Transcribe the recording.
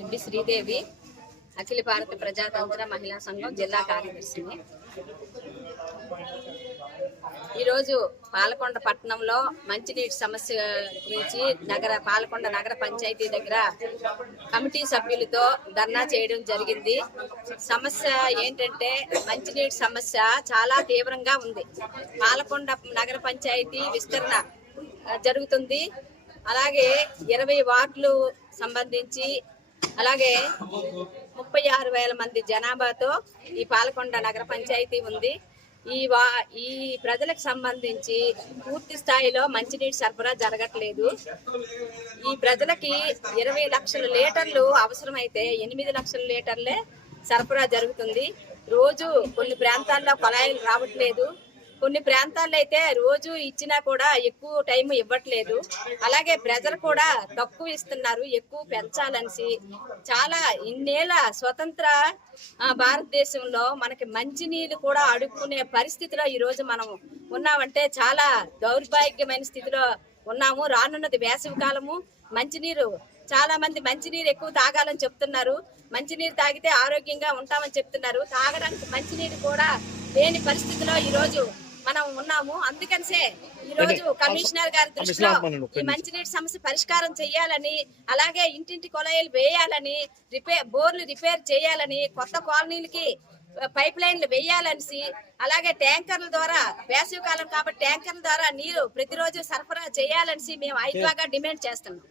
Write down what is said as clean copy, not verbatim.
రెడ్డి శ్రీదేవి అఖిల భారత ప్రజాతంత్ర మహిళా సంఘం జిల్లా కార్యదర్శిని. ఈరోజు పాలకొండ పట్టణంలో మంచినీటి సమస్య గురించి పాలకొండ నగర పంచాయతీ దగ్గర కమిటీ సభ్యులతో ధర్నా చేయడం జరిగింది. సమస్య ఏంటంటే మంచినీటి సమస్య చాలా తీవ్రంగా ఉంది. పాలకొండ నగర పంచాయతీ విస్తరణ జరుగుతుంది. అలాగే 20 వార్డులు సంబంధించి అలాగే 36,000 మంది జనాభాతో ఈ పాలకొండ నగర పంచాయతీ ఉంది. ఈ ప్రజలకు సంబంధించి పూర్తి స్థాయిలో మంచినీటి సరఫరా జరగట్లేదు. ఈ ప్రజలకి 20 లక్షల లీటర్లు అవసరమైతే 8 లక్షల లీటర్లే సరఫరా జరుగుతుంది. రోజు కొన్ని ప్రాంతాల్లో కొలాయిలు రావట్లేదు. కొన్ని ప్రాంతాల్లో అయితే రోజు ఇచ్చినా కూడా ఎక్కువ టైం ఇవ్వట్లేదు. అలాగే ప్రజలు కూడా తక్కువ ఇస్తున్నారు, ఎక్కువ పెంచాలనేసి. చాలా ఇన్నేళ్ల స్వతంత్ర భారతదేశంలో మనకి మంచినీళ్ళు కూడా అడుక్కునే పరిస్థితిలో ఈరోజు మనం ఉన్నామంటే చాలా దౌర్భాగ్యమైన స్థితిలో ఉన్నాము. రానున్నది వేసవి కాలము. మంచినీరు చాలా మంది మంచినీరు ఎక్కువ తాగాలని చెప్తున్నారు. మంచినీరు తాగితే ఆరోగ్యంగా ఉంటామని చెప్తున్నారు. తాగడానికి మంచినీరు కూడా లేని పరిస్థితిలో ఈరోజు మనం ఉన్నాము. అందుకనిసే ఈ రోజు కమిషనర్ గారి దృష్టిలో ఈ మంచినీటి సమస్య పరిష్కారం చేయాలని, అలాగే ఇంటింటి కొలాయిలు వేయాలని, బోర్లు రిపేర్ చేయాలని, కొత్త కాలనీలకి పైప్ లైన్లు వేయాలనేసి, అలాగే ట్యాంకర్ల ద్వారా వేసవి కాలం కాబట్టి ట్యాంకర్ల ద్వారా నీరు ప్రతిరోజు సరఫరా చేయాలనేసి మేము ఐక్యంగా డిమాండ్ చేస్తున్నాం.